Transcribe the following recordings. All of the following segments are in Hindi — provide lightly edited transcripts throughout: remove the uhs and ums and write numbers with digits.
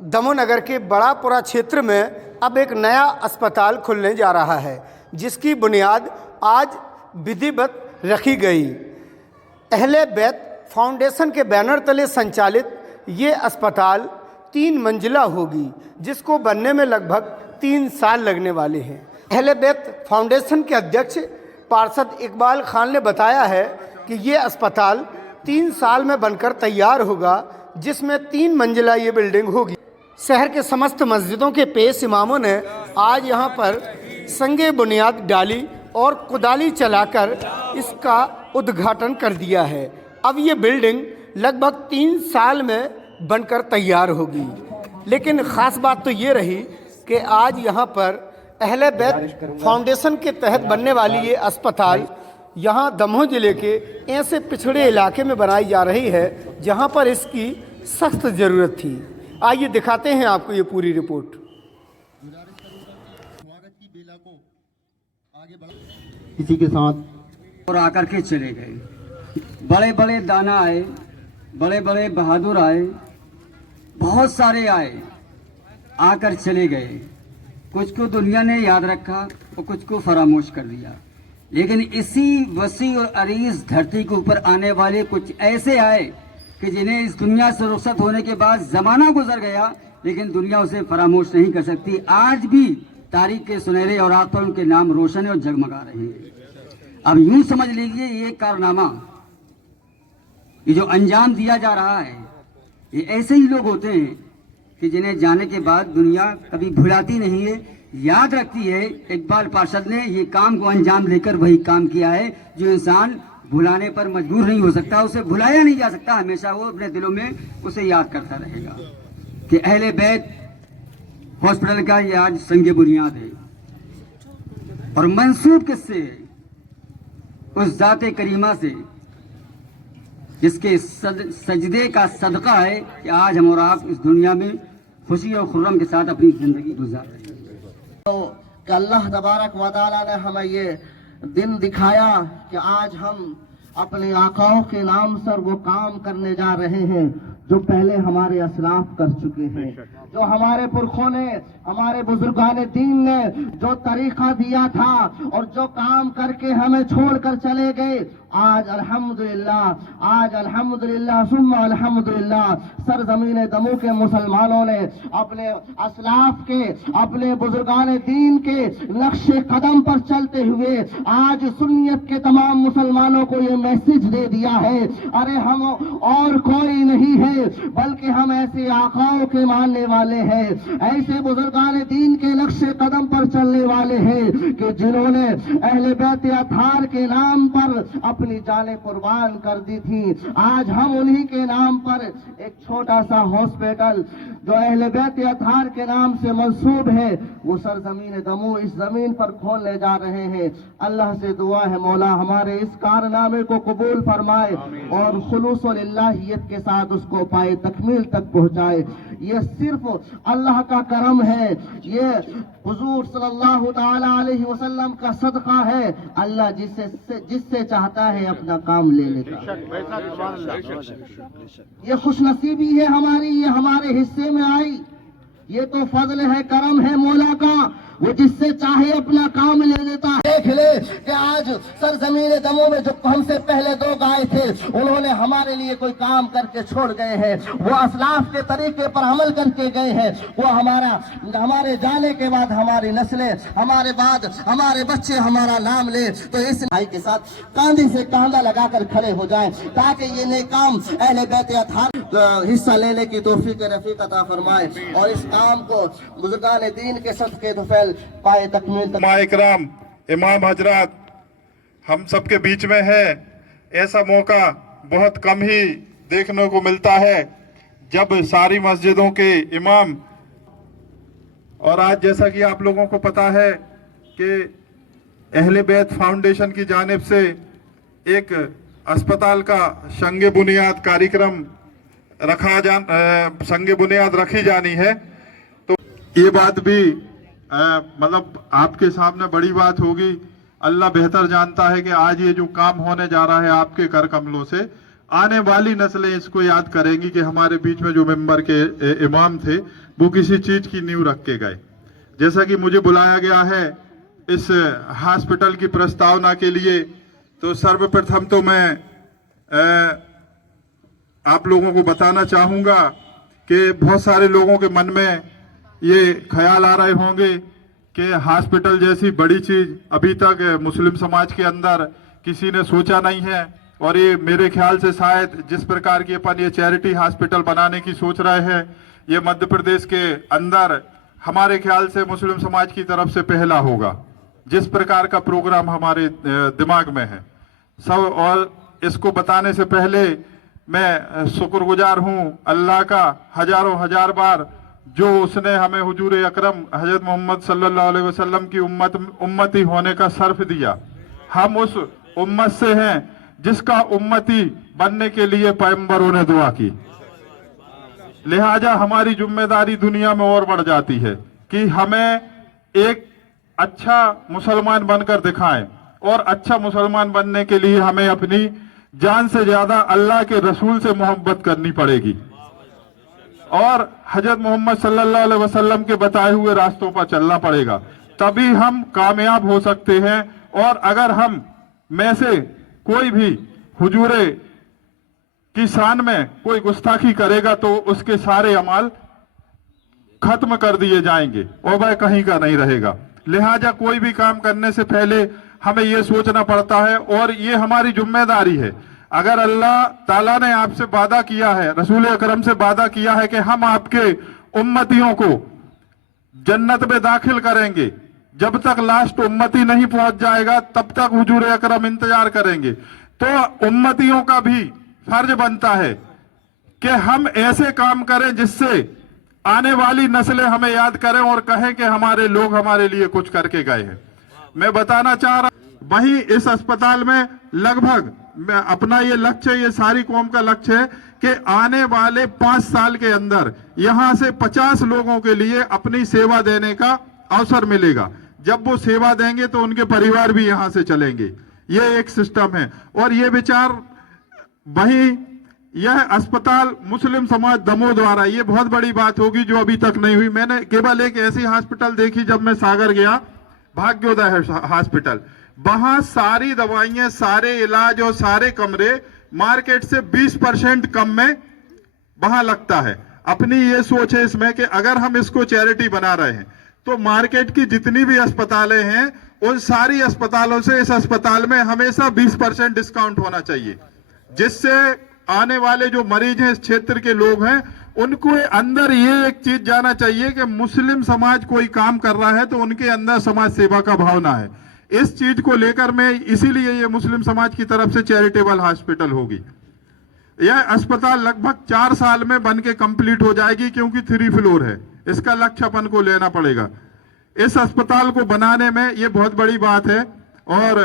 दमोह के बड़ापुरा क्षेत्र में अब एक नया अस्पताल खुलने जा रहा है, जिसकी बुनियाद आज विधिवत रखी गई। अहले बैत फाउंडेशन के बैनर तले संचालित ये अस्पताल 3 मंजिला होगी, जिसको बनने में लगभग 3 साल लगने वाले हैं। अहले बैत फाउंडेशन के अध्यक्ष पार्षद इकबाल खान ने बताया है कि ये अस्पताल 3 साल में बनकर तैयार होगा, जिसमें 3 मंजिला ये बिल्डिंग होगी। शहर के समस्त मस्जिदों के पेश इमामों ने आज यहाँ पर संगे बुनियाद डाली और कुदाली चलाकर इसका उद्घाटन कर दिया है। अब ये बिल्डिंग लगभग 3 साल में बनकर तैयार होगी। लेकिन ख़ास बात तो ये रही कि आज यहाँ पर अहले बैत फाउंडेशन के तहत बनने वाली ये अस्पताल यहाँ दमोह ज़िले के ऐसे पिछड़े इलाके में बनाई जा रही है जहाँ पर इसकी सख्त ज़रूरत थी। आइए दिखाते हैं आपको ये पूरी रिपोर्ट। इसी के साथ और आकर के चले गए। बड़े बड़े दाना आए, बड़े बड़े बहादुर आए, बहुत सारे आए, आकर चले गए। कुछ को दुनिया ने याद रखा और कुछ को फरामोश कर दिया। लेकिन इसी वसी और अरीज धरती के ऊपर आने वाले कुछ ऐसे आए कि जिन्हें इस दुनिया से रुखसत होने के बाद ज़माना गुजर गया, लेकिन दुनिया उसे फरामोश नहीं कर सकती। आज भी तारीख के सुनहरे और आग पर उनके नाम रोशन है और जगमगा रहे हैं। अब यूं समझ लीजिए, ये कारनामा, ये जो अंजाम दिया जा रहा है, ये ऐसे ही लोग होते हैं कि जिन्हें जाने के बाद दुनिया कभी भुलाती नहीं है, याद रखती है। इकबाल पार्षद ने ये काम को अंजाम देकर वही काम किया है जो इंसान भुलाने पर मजबूर नहीं हो सकता, उसे भुलाया नहीं जा सकता। हमेशा वो अपने दिलों में उसे याद करता रहेगा कि अहले बैत हॉस्पिटल का ये आज संगे बुनियाद है और मंसूब किससे है? उस जाते करीमा से जिसके सजदे का सदका है कि आज हम और आप इस दुनिया में खुशी और खुर्रम के साथ अपनी जिंदगी गुजार रहे हैं। तो कि अल्लाह तबारक व तआला ने हमें ये दिन दिखाया कि आज हम अपने आकाओं के नाम पर वो काम करने जा रहे हैं जो पहले हमारे असलाफ कर चुके हैं, जो हमारे पुरखों ने, हमारे बुजुर्गान दीन ने जो तरीका दिया था और जो काम करके हमें छोड़कर चले गए। आज अल्हम्दुलिल्लाह सुम्मा अल्हम्दुलिल्लाह सरजमीन दमोह के मुसलमानों ने अपने असलाफ के, अपने बुजुर्गान दीन के नक्शे कदम पर चलते हुए आज सुन्नियत के तमाम मुसलमानों को ये मैसेज दे दिया है, अरे हम और कोई नहीं है बल्कि हम ऐसे आकाओं के मानने वाले हैं, ऐसे बुजुर्गान दीन के नक्शे कदम पर चलने वाले हैं कि जिन्होंने अहले बैत अताहार के नाम पर अपनी जानें कुर्बान कर दी थी। आज हम उन्हीं के नाम पर एक छोटा सा हॉस्पिटल जो अहले बैत अताहार के नाम से मंसूब है, वो सरजमीन दमोह इस जमीन पर खोलने जा रहे हैं। अल्लाह से दुआ है मौला हमारे इस कारनामे को कबूल फरमाए और खुलूस व लिल्लाहियत के साथ उसको पाए तकमील तक पहुंचाए। ये सिर्फ अल्लाह का करम है, ये हुजूर सल्लल्लाहु ताला अलैहि वसल्लम का सदका है। अल्लाह जिससे चाहता है अपना काम ले लेता है। ये खुशनसीबी है हमारी, ये हमारे हिस्से में आई। ये तो फजल है, करम है मौला का, वो जिससे चाहे अपना काम ले लेता है। देख ले कि आज सरजमीन दमोह में जो हमसे पहले 2 आए थे, उन्होंने हमारे लिए कोई काम करके छोड़ गए हैं, वो असलाफ के तरीके पर अमल करके गए हैं। वो हमारे जाने के बाद हमारी नस्लें, हमारे बाद हमारे बच्चे हमारा नाम ले, तो इस भाई के साथ कांधे से कांधा लगाकर खड़े हो जाएं ताकि ये नेक काम अहले बैत अताहार हिस्सा लेने की तौफीक रफीक अता फरमाए और इस काम को बुजुर्गान दीन के सदके दुफैल पाए तकमील। इकराम इमाम हजरात हम सबके बीच में है। ऐसा मौका बहुत कम ही देखने को मिलता है जब सारी मस्जिदों के इमाम, और आज जैसा कि आप लोगों को पता है कि अहले बैत फाउंडेशन की जानिब से एक अस्पताल का संगे बुनियाद कार्यक्रम संगे बुनियाद रखी जानी है, तो ये बात भी मतलब आपके सामने बड़ी बात होगी। अल्लाह बेहतर जानता है कि आज ये जो काम होने जा रहा है आपके कर कमलों से, आने वाली नस्लें इसको याद करेंगी कि हमारे बीच में जो मेंबर के इमाम थे वो किसी चीज की नींव रख के गए। जैसा कि मुझे बुलाया गया है इस हॉस्पिटल की प्रस्तावना के लिए, तो सर्वप्रथम तो मैं आप लोगों को बताना चाहूंगा कि बहुत सारे लोगों के मन में ये ख्याल आ रहे होंगे कि हॉस्पिटल जैसी बड़ी चीज अभी तक मुस्लिम समाज के अंदर किसी ने सोचा नहीं है, और ये मेरे ख्याल से शायद जिस प्रकार की अपन ये चैरिटी हॉस्पिटल बनाने की सोच रहे हैं, ये मध्य प्रदेश के अंदर हमारे ख्याल से मुस्लिम समाज की तरफ से पहला होगा। जिस प्रकार का प्रोग्राम हमारे दिमाग में है सब, और इसको बताने से पहले मैं शुक्रगुजार हूँ अल्लाह का हजारों हजार बार, जो उसने हमें हुजूर अकरम हजरत मोहम्मद सल्लल्लाहु अलैहि वसल्लम की उम्मती होने का शर्फ दिया। हम उस उम्मत से हैं जिसका उम्मती बनने के लिए पैगंबरों ने दुआ की। लिहाजा हमारी जिम्मेदारी दुनिया में और बढ़ जाती है कि हमें एक अच्छा मुसलमान बनकर दिखाएं, और अच्छा मुसलमान बनने के लिए हमें अपनी जान से ज्यादा अल्लाह के रसूल से मोहब्बत करनी पड़ेगी, और हजरत मोहम्मद सल्लल्लाहु अलैहि वसल्लम के बताए हुए रास्तों पर चलना पड़ेगा, तभी हम कामयाब हो सकते हैं। और अगर हम में से कोई भी हुजूरे की शान में कोई गुस्ताखी करेगा तो उसके सारे अमाल खत्म कर दिए जाएंगे और वह कहीं का नहीं रहेगा। लिहाजा कोई भी काम करने से पहले हमें यह सोचना पड़ता है, और ये हमारी जिम्मेदारी है। अगर अल्लाह ताला ने आपसे वादा किया है, रसूल अकरम से वादा किया है कि हम आपके उम्मतियों को जन्नत में दाखिल करेंगे, जब तक लास्ट उम्मती नहीं पहुंच जाएगा तब तक हुजूर अकरम इंतजार करेंगे। तो उम्मतियों का भी फर्ज बनता है कि हम ऐसे काम करें जिससे आने वाली नस्लें हमें याद करें और कहें कि हमारे लोग हमारे लिए कुछ करके गए हैं। मैं बताना चाह रहा, वहीं इस अस्पताल में लगभग अपना ये लक्ष्य, ये सारी कौम का लक्ष्य है कि आने वाले 5 साल के अंदर यहां से 50 लोगों के लिए अपनी सेवा देने का अवसर मिलेगा। जब वो सेवा देंगे तो उनके परिवार भी यहां से चलेंगे। ये एक सिस्टम है, और ये विचार वहीं यह अस्पताल मुस्लिम समाज दमोह द्वारा, ये बहुत बड़ी बात होगी जो अभी तक नहीं हुई। मैंने केवल एक ऐसी हॉस्पिटल देखी जब मैं सागर गया, भाग्योदय हॉस्पिटल, वहां सारी दवाइयां, सारे इलाज और सारे कमरे मार्केट से 20% कम में वहां लगता है। अपनी ये सोच है इसमें कि अगर हम इसको चैरिटी बना रहे हैं तो मार्केट की जितनी भी अस्पतालें हैं उन सारी अस्पतालों से इस अस्पताल में हमेशा 20% डिस्काउंट होना चाहिए, जिससे आने वाले जो मरीज हैं, इस क्षेत्र के लोग हैं, उनको अंदर ये एक चीज जाना चाहिए कि मुस्लिम समाज कोई काम कर रहा है तो उनके अंदर समाज सेवा का भावना है। इस चीज को लेकर मैं इसीलिए ये मुस्लिम समाज की तरफ से चैरिटेबल हॉस्पिटल होगी। यह अस्पताल लगभग 4 साल में बन के कंप्लीट हो जाएगी, क्योंकि 3 फ्लोर है। इसका लक्ष्य अपन को लेना पड़ेगा। इस अस्पताल को बनाने में ये बहुत बड़ी बात है, और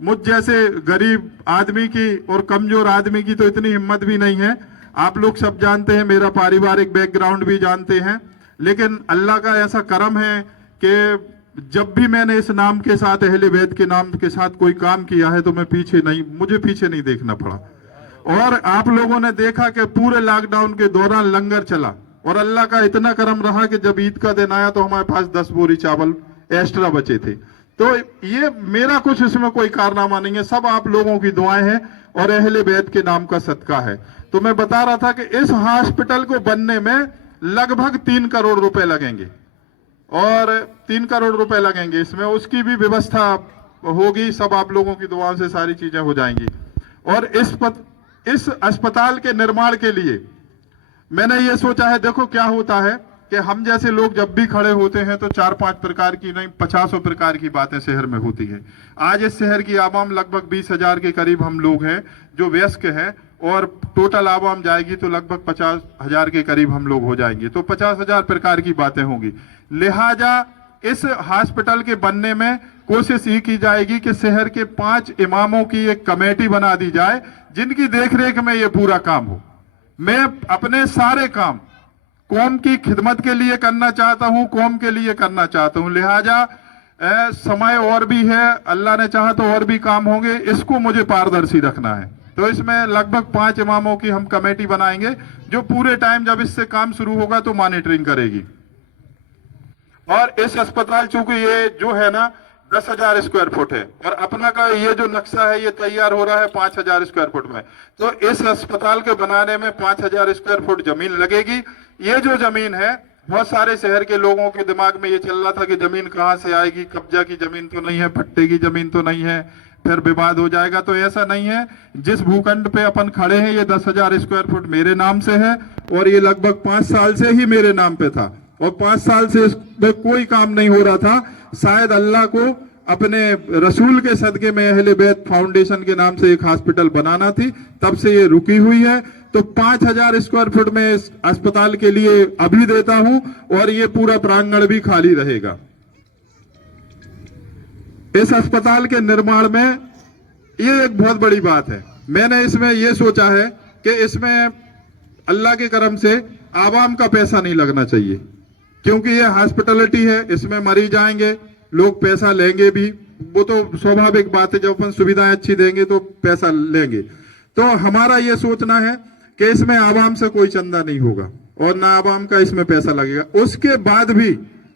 मुझ जैसे गरीब आदमी की और कमजोर आदमी की तो इतनी हिम्मत भी नहीं है। आप लोग सब जानते हैं, मेरा पारिवारिक बैकग्राउंड भी जानते हैं, लेकिन अल्लाह का ऐसा करम है कि जब भी मैंने इस नाम के साथ, अहले बैत के नाम के साथ कोई काम किया है तो मुझे पीछे नहीं देखना पड़ा। और आप लोगों ने देखा कि पूरे लॉकडाउन के दौरान लंगर चला, और अल्लाह का इतना करम रहा कि जब ईद का दिन आया तो हमारे पास 10 बोरी चावल एक्स्ट्रा बचे थे। तो ये मेरा कुछ इसमें कोई कारनामा नहीं है, सब आप लोगों की दुआएं हैं और अहले बैत के नाम का सदका है। तो मैं बता रहा था कि इस हॉस्पिटल को बनने में लगभग 3 करोड़ रुपए लगेंगे, और 3 करोड़ रुपए लगेंगे इसमें, उसकी भी व्यवस्था होगी। सब आप लोगों की दुआओं से सारी चीजें हो जाएंगी। और इस अस्पताल के निर्माण के लिए मैंने ये सोचा है, देखो क्या होता है कि हम जैसे लोग जब भी खड़े होते हैं तो 4-5 प्रकार की नहीं, 50 प्रकार की बातें शहर में होती है। आज इस शहर की आवाम लगभग 20,000 के करीब हम लोग हैं जो वयस्क हैं, और टोटल आवाम जाएगी तो लगभग 50,000 के करीब हम लोग हो जाएंगे, तो 50,000 प्रकार की बातें होंगी। लिहाजा इस हॉस्पिटल के बनने में कोशिश ये की जाएगी कि शहर के 5 इमामों की एक कमेटी बना दी जाए, जिनकी देखरेख में ये पूरा काम हो। मैं अपने सारे काम कौम की खिदमत के लिए करना चाहता हूं, कौम के लिए करना चाहता हूं। लिहाजा समय और भी है, अल्लाह ने चाहा तो और भी काम होंगे, इसको मुझे पारदर्शी रखना है। तो इसमें लगभग 5 इमामों की हम कमेटी बनाएंगे जो पूरे टाइम जब इससे काम शुरू होगा तो मॉनिटरिंग करेगी। और इस अस्पताल चूंकि ये जो है ना 10,000 स्क्वायर फुट है और अपना का ये जो नक्शा है ये तैयार हो रहा है 5,000 स्क्वायर फुट में, तो इस अस्पताल के बनाने में 5,000 स्क्वायर फुट जमीन लगेगी। ये जो जमीन है बहुत सारे शहर के लोगों के दिमाग में ये चल रहा था कि जमीन कहाँ से आएगी, कब्जा की जमीन तो नहीं है, पट्टे की जमीन तो नहीं है, फिर विवाद हो जाएगा। तो ऐसा नहीं है। जिस भूखंड पे अपन खड़े हैं ये 10,000 स्क्वायर फुट मेरे नाम से है और ये लगभग 5 साल से ही मेरे नाम पे था और 5 साल से इसमें कोई काम नहीं हो रहा था। शायद अल्लाह को अपने रसूल के सदके में अहले बैत फाउंडेशन के नाम से एक हॉस्पिटल बनाना थी, तब से ये रुकी हुई है। तो 5,000 स्क्वायर फुट में इस अस्पताल के लिए अभी देता हूं और ये पूरा प्रांगण भी खाली रहेगा। इस अस्पताल के निर्माण में ये एक बहुत बड़ी बात है। मैंने इसमें ये सोचा है कि इसमें अल्लाह के करम से आवाम का पैसा नहीं लगना चाहिए, क्योंकि ये हॉस्पिटलिटी है, इसमें मरीज आएंगे, लोग पैसा लेंगे भी, वो तो स्वाभाविक बात है, जब अपन सुविधाएं अच्छी देंगे तो पैसा लेंगे। तो हमारा ये सोचना है कि इसमें आवाम से कोई चंदा नहीं होगा और ना आवाम का इसमें पैसा लगेगा। उसके बाद भी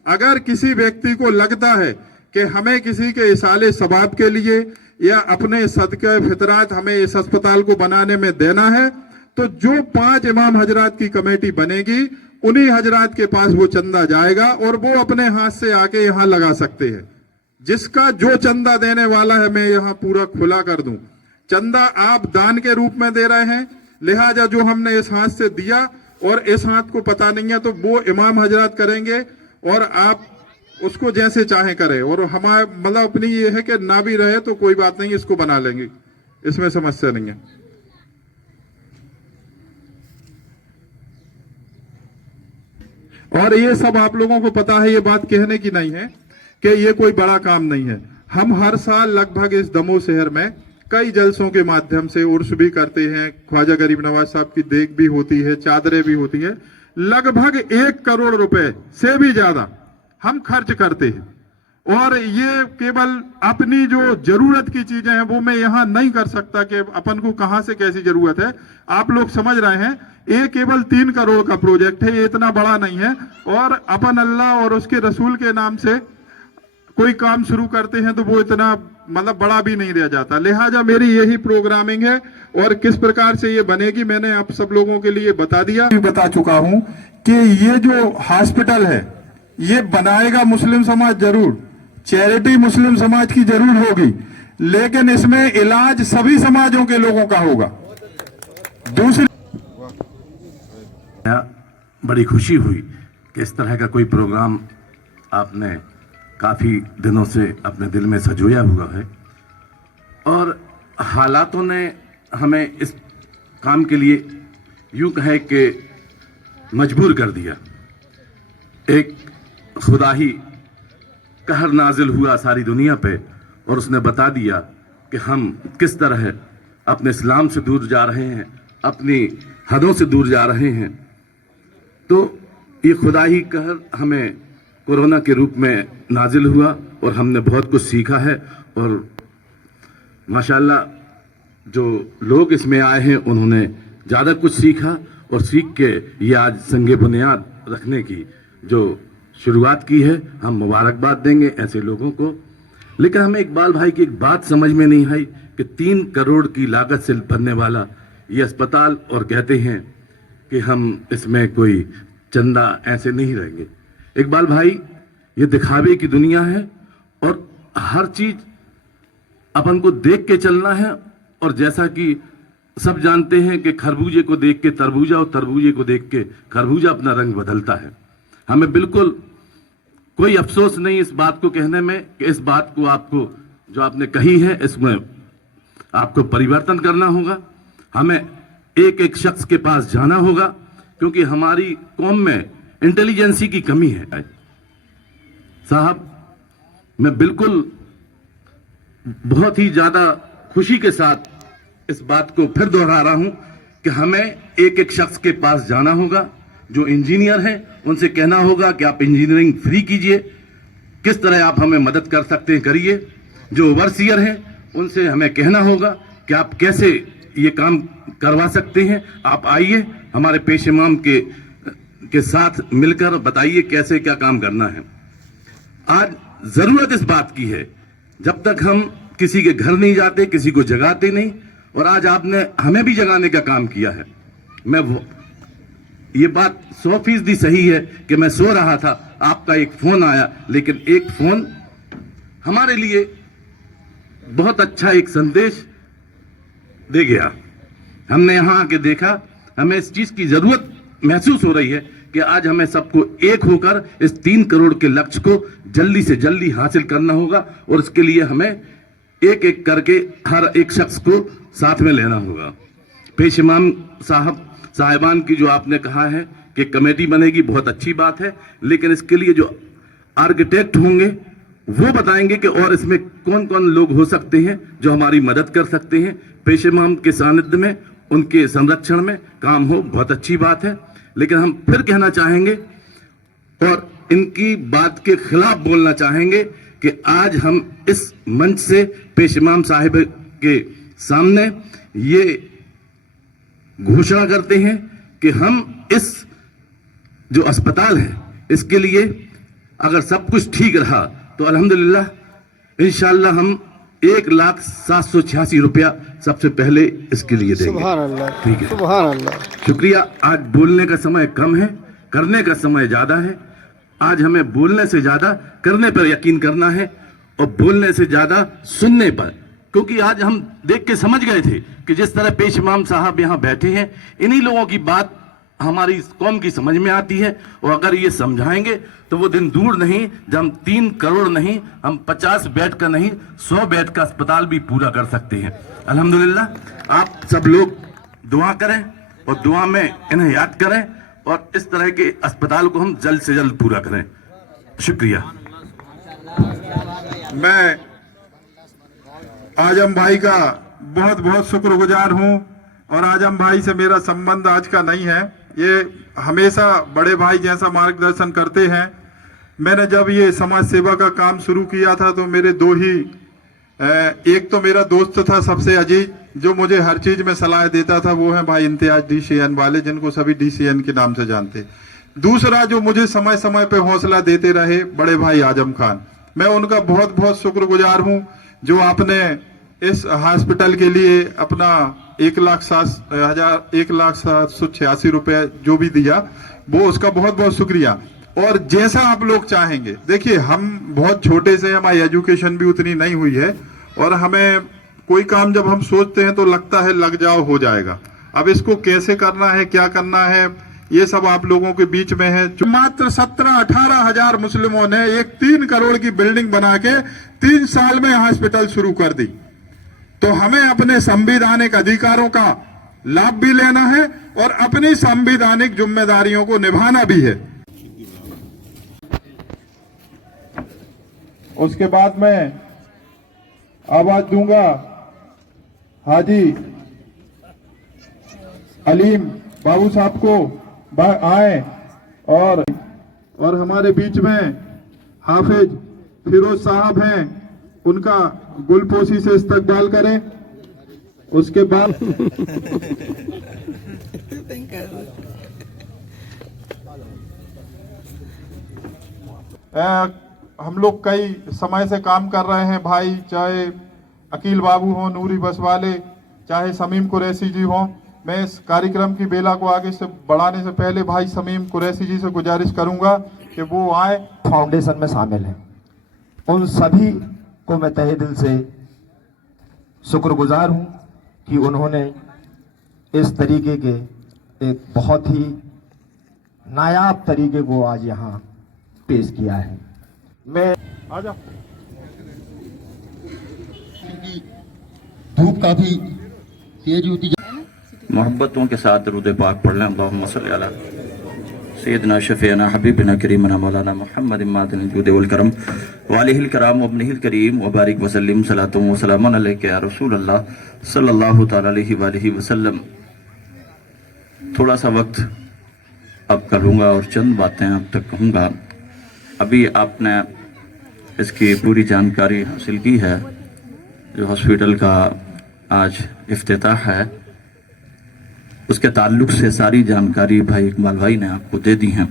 अगर किसी व्यक्ति को लगता है कि हमें किसी के इसाले सवाब के लिए या अपने सदका फितरात हमें इस अस्पताल को बनाने में देना है, तो जो 5 इमाम हजरात की कमेटी बनेगी उन्हीं हजरात के पास वो चंदा जाएगा और वो अपने हाथ से आके यहाँ लगा सकते हैं। जिसका जो चंदा देने वाला है मैं यहाँ पूरा खुला कर दूं। चंदा आप दान के रूप में दे रहे हैं, लिहाजा जो हमने इस हाथ से दिया और इस हाथ को पता नहीं है तो वो इमाम हजरात करेंगे और आप उसको जैसे चाहे करें। और हमारे मतलब अपनी ये है कि ना भी रहे तो कोई बात नहीं, इसको बना लेंगे, इसमें समस्या नहीं है। और ये सब आप लोगों को पता है, ये बात कहने की नहीं है कि ये कोई बड़ा काम नहीं है। हम हर साल लगभग इस दमोह शहर में कई जलसों के माध्यम से उर्स भी करते हैं, ख्वाजा गरीब नवाज साहब की देख भी होती है, चादरें भी होती हैं। लगभग 1 करोड़ रुपए से भी ज्यादा हम खर्च करते हैं और ये केवल अपनी जो जरूरत की चीजें हैं वो मैं यहाँ नहीं कर सकता कि अपन को कहां से कैसी जरूरत है। आप लोग समझ रहे हैं, ये केवल 3 करोड़ का प्रोजेक्ट है, ये इतना बड़ा नहीं है। और अपन अल्लाह और उसके रसूल के नाम से कोई काम शुरू करते हैं तो वो इतना मतलब बड़ा भी नहीं रह जाता। लिहाजा मेरी यही प्रोग्रामिंग है और किस प्रकार से ये बनेगी मैंने आप सब लोगों के लिए बता दिया, बता चुका हूं कि ये जो हॉस्पिटल है ये बनाएगा मुस्लिम समाज जरूर, चैरिटी मुस्लिम समाज की जरूर होगी, लेकिन इसमें इलाज सभी समाजों के लोगों का होगा। दूसरी बड़ी खुशी हुई कि इस तरह का कोई प्रोग्राम आपने काफ़ी दिनों से अपने दिल में सजोया हुआ है और हालातों ने हमें इस काम के लिए यूं कहे कि मजबूर कर दिया। एक खुदा ही कहर नाजिल हुआ सारी दुनिया पे और उसने बता दिया कि हम किस तरह अपने इस्लाम से दूर जा रहे हैं, अपनी हदों से दूर जा रहे हैं। तो ये खुदा ही कहर हमें कोरोना के रूप में नाजिल हुआ और हमने बहुत कुछ सीखा है और माशाल्लाह जो लोग इसमें आए हैं उन्होंने ज़्यादा कुछ सीखा और सीख के ये आज संगे बुनियाद रखने की जो शुरुआत की है, हम मुबारकबाद देंगे ऐसे लोगों को। लेकिन हमें इकबाल भाई की एक बात समझ में नहीं आई कि 3 करोड़ की लागत से बनने वाला ये अस्पताल और कहते हैं कि हम इसमें कोई चंदा ऐसे नहीं रहेंगे। इकबाल भाई, ये दिखावे की दुनिया है और हर चीज अपन को देख के चलना है। और जैसा कि सब जानते हैं कि खरबूजे को देख के तरबूजा और तरबूजे को देख के खरबूजा अपना रंग बदलता है। हमें बिल्कुल कोई अफसोस नहीं इस बात को कहने में कि इस बात को आपको जो आपने कही है इसमें आपको परिवर्तन करना होगा। हमें एक एक शख्स के पास जाना होगा क्योंकि हमारी कौम में इंटेलिजेंसी की कमी है। साहब, मैं बिल्कुल बहुत ही ज्यादा खुशी के साथ इस बात को फिर दोहरा रहा हूं कि हमें एक एक शख्स के पास जाना होगा। जो इंजीनियर हैं उनसे कहना होगा कि आप इंजीनियरिंग फ्री कीजिए, किस तरह आप हमें मदद कर सकते हैं करिए। जो ओवरसीयर हैं उनसे हमें कहना होगा कि आप कैसे ये काम करवा सकते हैं। आप आइए हमारे पेश इमाम के साथ मिलकर बताइए कैसे क्या काम करना है। आज जरूरत इस बात की है, जब तक हम किसी के घर नहीं जाते, किसी को जगाते नहीं, और आज आपने हमें भी जगाने का काम किया है। ये बात 100% सही है कि मैं सो रहा था, आपका एक फोन आया, लेकिन एक फोन हमारे लिए बहुत अच्छा एक संदेश दे गया। हमने यहां आके देखा, हमें इस चीज की जरूरत महसूस हो रही है कि आज हमें सबको एक होकर इस 3 करोड़ के लक्ष्य को जल्दी से जल्दी हासिल करना होगा, और इसके लिए हमें एक एक करके हर एक शख्स को साथ में लेना होगा। पेश इमाम साहिबान की जो आपने कहा है कि कमेटी बनेगी, बहुत अच्छी बात है, लेकिन इसके लिए जो आर्किटेक्ट होंगे वो बताएंगे कि और इसमें कौन कौन लोग हो सकते हैं जो हमारी मदद कर सकते हैं। पेश इमाम के सानिध्य में, उनके संरक्षण में काम हो, बहुत अच्छी बात है। लेकिन हम फिर कहना चाहेंगे और इनकी बात के खिलाफ बोलना चाहेंगे कि आज हम इस मंच से पेश इमाम साहिब के सामने ये घोषणा करते हैं कि हम इस जो अस्पताल है इसके लिए अगर सब कुछ ठीक रहा तो अल्हम्दुलिल्लाह इंशाअल्लाह हम 1,0786 रुपया सबसे पहले इसके लिए देंगे। सुभान अल्लाह, ठीक है, सुभान अल्लाह। शुक्रिया। आज बोलने का समय कम है, करने का समय ज्यादा है। आज हमें बोलने से ज्यादा करने पर यकीन करना है, और बोलने से ज्यादा सुनने पर, क्योंकि आज हम देख के समझ गए थे कि जिस तरह पेश इमाम साहब यहाँ बैठे हैं, इन्हीं लोगों की बात हमारी कौम की समझ में आती है, और अगर ये समझाएंगे तो वो दिन दूर नहीं जब हम 3 करोड़ नहीं, हम 50 बेड का नहीं 100 बेड का अस्पताल भी पूरा कर सकते हैं। अल्हम्दुलिल्लाह आप सब लोग दुआ करें और दुआ में इन्हें याद करें, और इस तरह के अस्पताल को हम जल्द से जल्द पूरा करें। शुक्रिया। मैं आजम भाई का बहुत बहुत शुक्रगुजार हूं, और आजम भाई से मेरा संबंध आज का नहीं है, ये हमेशा बड़े भाई जैसा मार्गदर्शन करते हैं। मैंने जब ये समाज सेवा का काम शुरू किया था तो मेरे दो ही, एक तो मेरा दोस्त था सबसे अजीज जो मुझे हर चीज में सलाह देता था, वो है भाई इम्तियाज DCN वाले, जिनको सभी DCN के नाम से जानते। दूसरा जो मुझे समय समय पे हौसला देते रहे, बड़े भाई आजम खान, मैं उनका बहुत बहुत शुक्रगुजार हूं, जो आपने इस हॉस्पिटल के लिए अपना 1,0786 रुपए जो भी दिया, वो उसका बहुत बहुत शुक्रिया। और जैसा आप लोग चाहेंगे, देखिए हम बहुत छोटे से, हमारी एजुकेशन भी उतनी नहीं हुई है, और हमें कोई काम जब हम सोचते हैं तो लगता है लग जाओ हो जाएगा। अब इसको कैसे करना है, क्या करना है, ये सब आप लोगों के बीच में है। मात्र 17-18 हजार मुस्लिमों ने एक 3 करोड़ की बिल्डिंग बना के 3 साल में हॉस्पिटल शुरू कर दी। तो हमें अपने संवैधानिक अधिकारों का लाभ भी लेना है और अपनी संवैधानिक जिम्मेदारियों को निभाना भी है। उसके बाद मैं आवाज दूंगा हाजी अलीम बाबू साहब को आए, और हमारे बीच में हाफिज फिरोज साहब हैं, उनका गुलपोशी से इस्तकबाल करें। उसके बाद हम लोग कई समय से काम कर रहे हैं भाई, चाहे अकील बाबू हो, नूरी बस वाले, चाहे समीम कुरैशी जी हो। मैं इस कार्यक्रम की बेला को आगे से बढ़ाने से पहले भाई समीम कुरैशी जी से गुजारिश करूंगा कि वो आए, फाउंडेशन में शामिल हैं। उन सभी को मैं तहे दिल से शुक्रगुजार हूं कि उन्होंने इस तरीके के एक बहुत ही नायाब तरीके को आज यहाँ पेश किया है। मैं आजा धूप काफी तेज होती मोहब्बतों के साथ दरूद पाक पढ़ लें। अल्लाहुम्मा सल्ली अला सय्यदना शफ़ीना हबीबना करीमना मौलाना मुहम्मद मादिल जुद वल करम वालिहिल कराम वब्निहिल करीम व बारिक वसल्लिम सलातुम व सलामन अलैका या रसूल अल्लाह सल्लल्लाहु तआला अलैहि वसल्लम। थोड़ा सा वक्त अब करूँगा और चंद बातें अब तक कहूँगा। अभी आपने इसकी पूरी जानकारी हासिल की है। जो हॉस्पिटल का आज इफ्तिताह है उसके ताल्लुक से सारी जानकारी भाई इकबाल भाई ने आपको दे दी हैं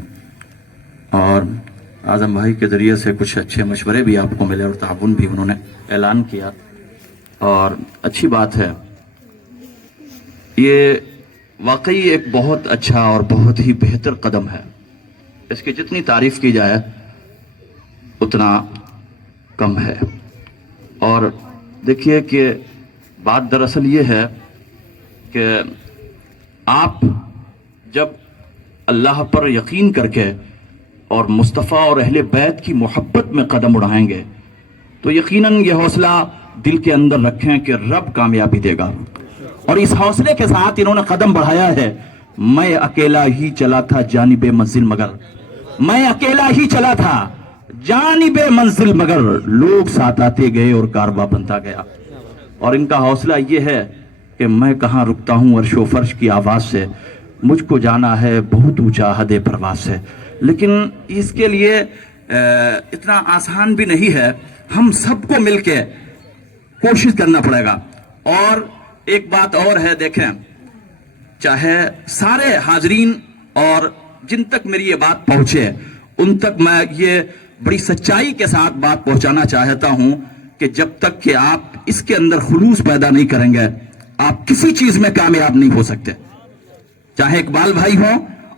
और आजम भाई के ज़रिए से कुछ अच्छे मशवरे भी आपको मिले और ताउन भी उन्होंने ऐलान किया और अच्छी बात है। ये वाकई एक बहुत अच्छा और बहुत ही बेहतर कदम है। इसकी जितनी तारीफ की जाए उतना कम है। और देखिए कि बात दरअसल ये है कि आप जब अल्लाह पर यकीन करके और मुस्तफ़ा और अहले बैत की मोहब्बत में कदम उठाएंगे तो यकीनन ये हौसला दिल के अंदर रखें कि रब कामयाबी देगा। और इस हौसले के साथ इन्होंने कदम बढ़ाया है। मैं अकेला ही चला था जानिबे मंजिल मगर, मैं अकेला ही चला था जानिबे मंजिल मगर, लोग साथ आते गए और कारवा बनता गया। और इनका हौसला ये है कि मैं कहाँ रुकता हूँ अर्शो फर्श की आवाज़ से, मुझको जाना है बहुत ऊंचा हदे परवाज से। लेकिन इसके लिए इतना आसान भी नहीं है, हम सबको मिलके कोशिश करना पड़ेगा। और एक बात और है, देखें चाहे सारे हाजरीन और जिन तक मेरी ये बात पहुंचे उन तक मैं ये बड़ी सच्चाई के साथ बात पहुंचाना चाहता हूं कि जब तक कि आप इसके अंदर खुलूस पैदा नहीं करेंगे आप किसी चीज में कामयाब नहीं हो सकते। चाहे इकबाल भाई हो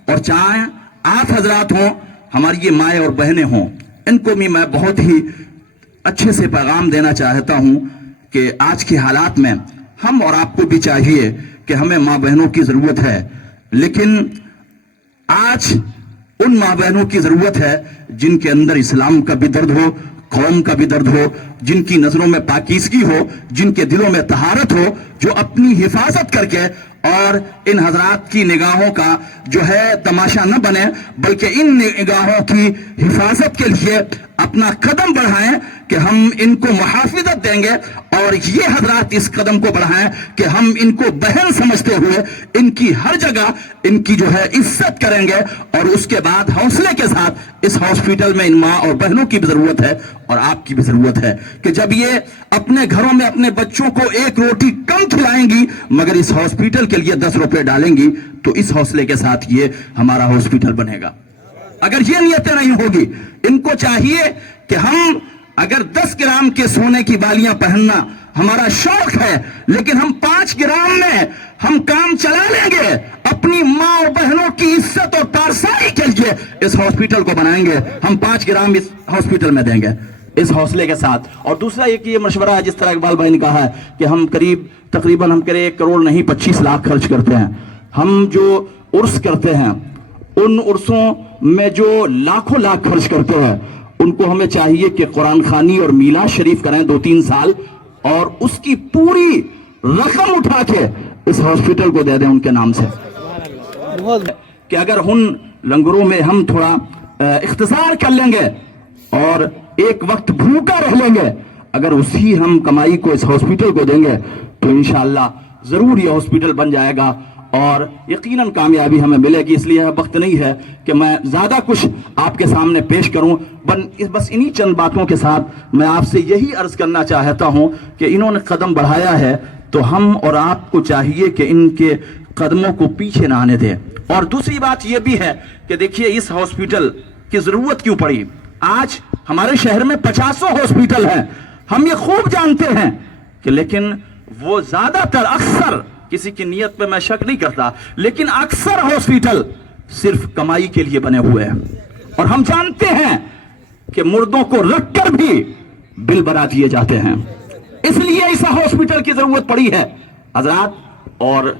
और चाहे आप हजरात हो, हमारी ये माएँ और बहनें हों, इनको भी मैं बहुत ही अच्छे से पैगाम देना चाहता हूं कि आज के हालात में हम और आपको भी चाहिए कि हमें माँ बहनों की जरूरत है। लेकिन आज उन माँ बहनों की जरूरत है जिनके अंदर इस्लाम का भी दर्द हो, कौम का भी दर्द हो, जिनकी नजरों में पाकीज़गी हो, जिनके दिलों में तहारत हो, जो अपनी हिफाजत करके और इन हजरात की निगाहों का जो है तमाशा न बने बल्कि इन निगाहों की हिफाजत के लिए अपना कदम बढ़ाएं कि हम इनको मुहाफिजत देंगे। और ये हजरात इस कदम को बढ़ाएं कि हम इनको बहन समझते हुए इनकी हर जगह इनकी जो है इज्जत करेंगे। और उसके बाद हौसले के साथ इस हॉस्पिटल में इन माँ और बहनों की भी जरूरत है और आपकी भी जरूरत है कि जब ये अपने घरों में अपने बच्चों को एक रोटी कम खिलाएंगी मगर इस हॉस्पिटल के लिए 10 रुपए डालेंगी तो इस हौसले के साथ ये हमारा हॉस्पिटल बनेगा। अगर ये नियतें नहीं होगी, इनको चाहिए कि हम अगर 10 ग्राम के सोने की बालियां पहनना हमारा शौक है लेकिन हम 5 ग्राम में हम काम चला लेंगे, अपनी माँ और बहनों की इज्जत और पारसाई के लिए इस हॉस्पिटल को बनाएंगे, हम 5 ग्राम इस हॉस्पिटल में देंगे इस हौसले के साथ। और दूसरा एक ये मशवरा है, जिस तरह इकबाल भाई ने कहा है कि हम तकरीबन हम करें 1 करोड़ नहीं 25 लाख खर्च करते हैं। हम जो उर्स करते हैं उन उर्सों में जो लाखों लाख खर्च करते हैं उनको हमें चाहिए कि कुरान खानी और मीलाद शरीफ करें 2-3 साल और उसकी पूरी रकम उठा के इस हॉस्पिटल को दे दें उनके नाम से। कि अगर उन लंगरों में हम थोड़ा इख्तिसार कर लेंगे और एक वक्त भूखा रह लेंगे, अगर उसी हम कमाई को इस हॉस्पिटल को देंगे तो इंशाअल्लाह जरूर ये हॉस्पिटल बन जाएगा और यकीनन कामयाबी हमें मिलेगी। इसलिए वक्त नहीं है कि मैं ज्यादा कुछ आपके सामने पेश करूं, बस इन्हीं चंद बातों के साथ मैं आपसे यही अर्ज करना चाहता हूं कि इन्होंने कदम बढ़ाया है तो हम और आपको चाहिए कि इनके कदमों को पीछे ना आने दें। और दूसरी बात यह भी है कि देखिए इस हॉस्पिटल की जरूरत क्यों पड़ी। आज हमारे शहर में 50 हॉस्पिटल हैं, हम ये खूब जानते हैं कि लेकिन वो ज्यादातर अक्सर किसी की नियत पे मैं शक नहीं करता, लेकिन अक्सर हॉस्पिटल सिर्फ कमाई के लिए बने हुए हैं। और हम जानते हैं कि मुर्दों को रखकर भी बिल बना दिए जाते हैं, इसलिए इस हॉस्पिटल की जरूरत पड़ी है हजरात। और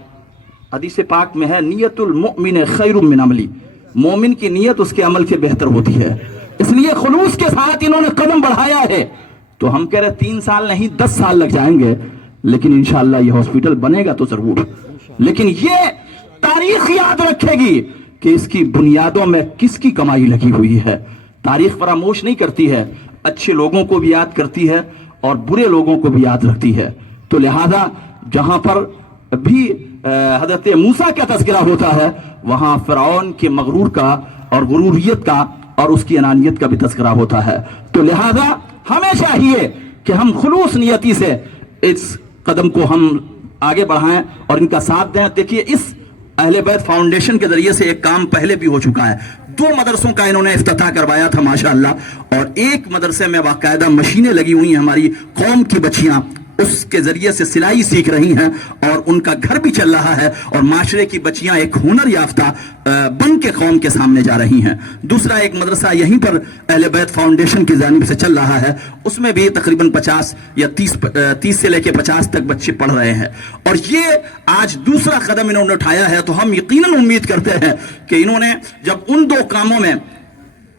हदीस पाक में है नियतुल मुमिन खैरुम मिन अमली, मोमिन की नियत उसके अमल से बेहतर होती है। इसलिए खुलूस के साथ इन्होंने कदम बढ़ाया है तो हम कह रहे 3 साल नहीं 10 साल लग जाएंगे, लेकिन इंशाअल्लाह ये हॉस्पिटल बनेगा तो जरूर। लेकिन ये तारीख याद रखेगी कि इसकी बुनियादों में किसकी कमाई लगी हुई है। तारीख फरामोश नहीं करती है, अच्छे लोगों को भी याद करती है और बुरे लोगों को भी याद रखती है। तो लिहाजा जहां पर भी हजरत मूसा का तज़किरा होता है वहां फिरौन के मगरूर का और गुरूरियत का और उसकी अनानियत का भी तज़किरा होता है। तो लिहाजा हमें चाहिए कि हम खुलूस नियती से इस कदम को हम आगे बढ़ाएं और इनका साथ दें। देखिए इस अहले बैत फाउंडेशन के जरिए से एक काम पहले भी हो चुका है। 2 मदरसों का इन्होंने इफ्तिताह करवाया था माशाअल्लाह, और एक मदरसे में बाकायदा मशीनें लगी हुई हैं, हमारी कौम की बच्चियां उसके जरिए से सिलाई सीख रही हैं और उनका घर भी चल रहा है, और माशरे की बच्चियां एक हुनर याफ्ता बन के कौम के सामने जा रही हैं। दूसरा एक मदरसा यहीं पर अहले बैत फाउंडेशन की जानिब से चल रहा है, उसमें भी तकरीबन 50 या 30 से लेकर 50 तक बच्चे पढ़ रहे हैं, और ये आज दूसरा कदम इन्होंने उठाया है। तो हम यकीनन उम्मीद करते हैं कि इन्होंने जब उन 2 कामों में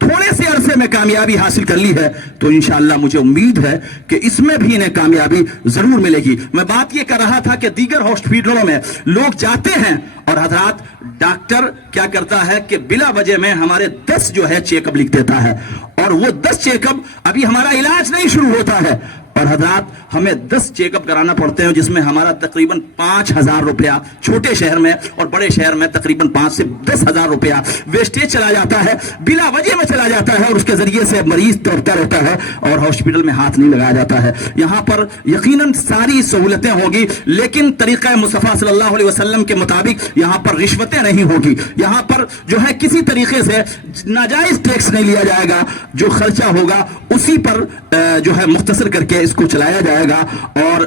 थोड़े से अरसे में कामयाबी हासिल कर ली है, तो इंशाअल्लाह मुझे उम्मीद है कि इसमें भी इन्हें कामयाबी जरूर मिलेगी। मैं बात यह कर रहा था कि दीगर हॉस्पिटलों में लोग जाते हैं और हजरात डॉक्टर क्या करता है कि बिला वजह में हमारे 10 जो है चेकअप लिख देता है, और वो 10 चेकअप अभी हमारा इलाज नहीं शुरू होता है, और हजरात हमें 10 चेकअप कराना पड़ते हैं, जिसमें हमारा तकरीबन 5,000 रुपया छोटे शहर में और बड़े शहर में तकरीबन 5 से 10,000 रुपया वेस्टेज चला जाता है, बिला वजह में चला जाता है, और उसके जरिए से मरीज दौड़ता रहता है और हॉस्पिटल में हाथ नहीं लगाया जाता है। यहां पर यकीनन सारी सहूलतें होगी, लेकिन तरीक़ा मुस्तफ़ा सल्लल्लाहु अलैहि वसल्लम के मुताबिक यहां पर रिश्वतें नहीं होगी। यहां पर जो है किसी तरीके से नाजायज टैक्स नहीं लिया जाएगा, जो खर्चा होगा उसी पर जो है मुख्तसर करके इसको चलाया जाएगा, और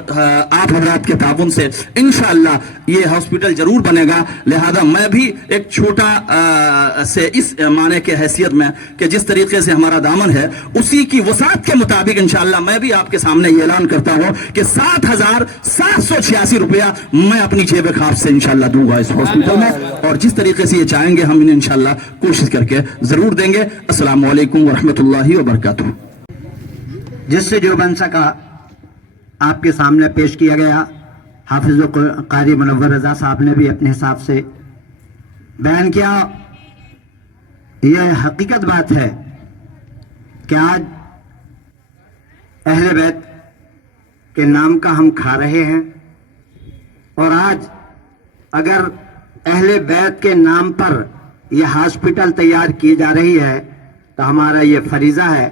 आप हजरात के ताबुन से इंशाअल्लाह ये हॉस्पिटल जरूर बनेगा। लिहाजा मैं भी एक छोटा से इस माने के हैसियत में कि जिस तरीके से हमारा दामन है उसी की वसात के मुताबिक इंशाअल्लाह मैं भी आपके सामने ये ऐलान करता हूं कि 7,786 रुपया मैं अपनी जेब खाब से इंशाअल्लाह दूंगा इस हॉस्पिटल में, और जिस तरीके से ये चाहेंगे हम इन्हें इंशाअल्लाह कोशिश करके जरूर देंगे। अस्सलाम वालेकुम वरहमतुल्लाहि वबरकातुहू। जिससे जो बन सका आपके सामने पेश किया गया। हाफिज कारी मुनव्वर रजा साहब ने भी अपने हिसाब से बयान किया। यह हकीकत बात है कि आज अहले बैत के नाम का हम खा रहे हैं, और आज अगर अहले बैत के नाम पर यह हॉस्पिटल तैयार की जा रही है तो हमारा ये फरीजा है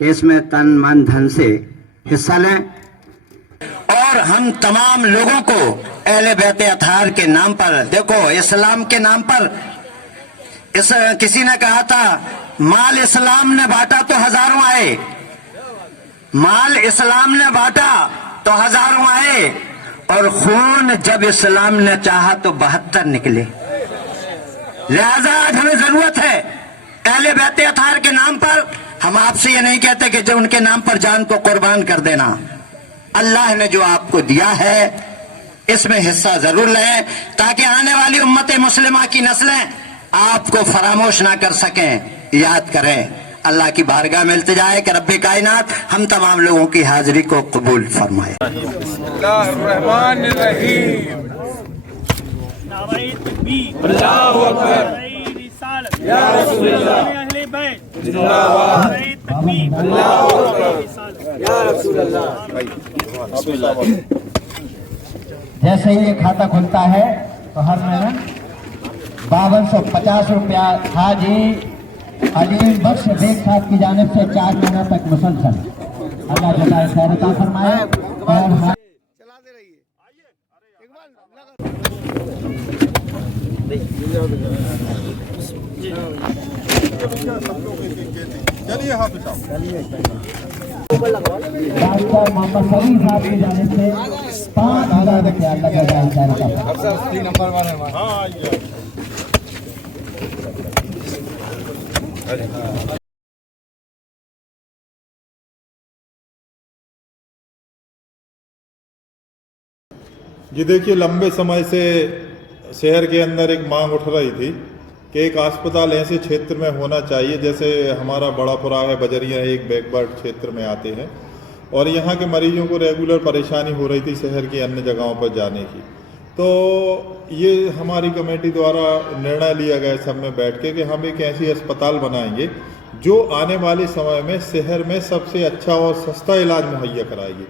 कि इसमें तन मन धन से हिस्सा लें, और हम तमाम लोगों को अहले बैत अतहार के नाम पर, देखो इस्लाम के नाम पर किसी ने कहा था माल इस्लाम ने बांटा तो हजारों आए, माल इस्लाम ने बांटा तो हजारों आए, और खून जब इस्लाम ने चाहा तो 72 निकले। लिहाजा आज हमें जरूरत है अहले बैत अतहार के नाम पर। हम आपसे ये नहीं कहते कि जो उनके नाम पर जान को कुर्बान कर देना, अल्लाह ने जो आपको दिया है इसमें हिस्सा जरूर लें, ताकि आने वाली उम्मत मुस्लिमा की नस्लें आपको फरामोश ना कर सकें। याद करें, अल्लाह की बारगाह में इल्तिजा है कि रब्बे कायनात हम तमाम लोगों की हाजिरी को कबूल फरमाए। जैसे ही ये खाता खुलता है तो हर महीने 5250 रुपया हाजी अलीम बख्श बेग साहब की जानिब से 4 महीना तक मुसलसल अल्लाह जज़ाए खैर अता फरमाए। और डॉक्टर मोहम्मद सलीम साहब की जानिब से 5,000 रुपया अल्लाह जज़ाए खैर अता फरमाए। जी देखिए, लंबे समय से शहर के अंदर एक मांग उठ रही थी कि एक अस्पताल ऐसे क्षेत्र में होना चाहिए, जैसे हमारा बड़ापुरा है, बजरिया एक बैकवर्ड क्षेत्र में आते हैं, और यहाँ के मरीजों को रेगुलर परेशानी हो रही थी शहर की अन्य जगहों पर जाने की। तो ये हमारी कमेटी द्वारा निर्णय लिया गया सब में बैठ के कि हम एक ऐसी अस्पताल बनाएंगे जो आने वाले समय में शहर में सबसे अच्छा और सस्ता इलाज मुहैया कराएगी,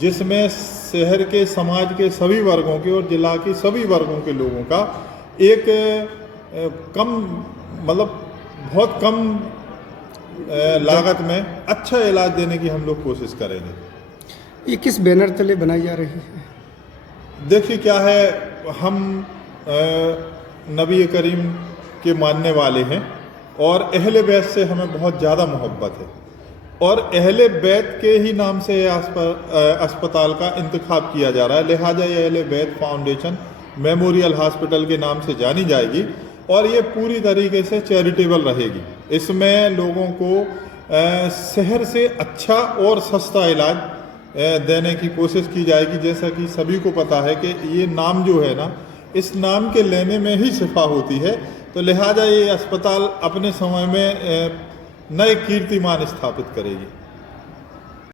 जिसमें शहर के समाज के सभी वर्गों के और जिला के सभी वर्गों के लोगों का एक कम बहुत कम लागत में अच्छा इलाज देने की हम लोग कोशिश करेंगे। ये किस बैनर तले बनाई जा रही है? देखिए क्या है, हम नबी करीम के मानने वाले हैं और अहले बैत से हमें बहुत ज़्यादा मोहब्बत है और अहले बैत के ही नाम से अस्पताल का इंतखाब किया जा रहा है। लिहाजा ये अहले बैत फाउंडेशन मेमोरियल हॉस्पिटल के नाम से जानी जाएगी और ये पूरी तरीके से चैरिटेबल रहेगी। इसमें लोगों को शहर से अच्छा और सस्ता इलाज देने की कोशिश की जाएगी। जैसा कि सभी को पता है कि ये नाम जो है ना, इस नाम के लेने में ही शिफा होती है, तो लिहाजा ये अस्पताल अपने समय में नए कीर्तिमान स्थापित करेगी।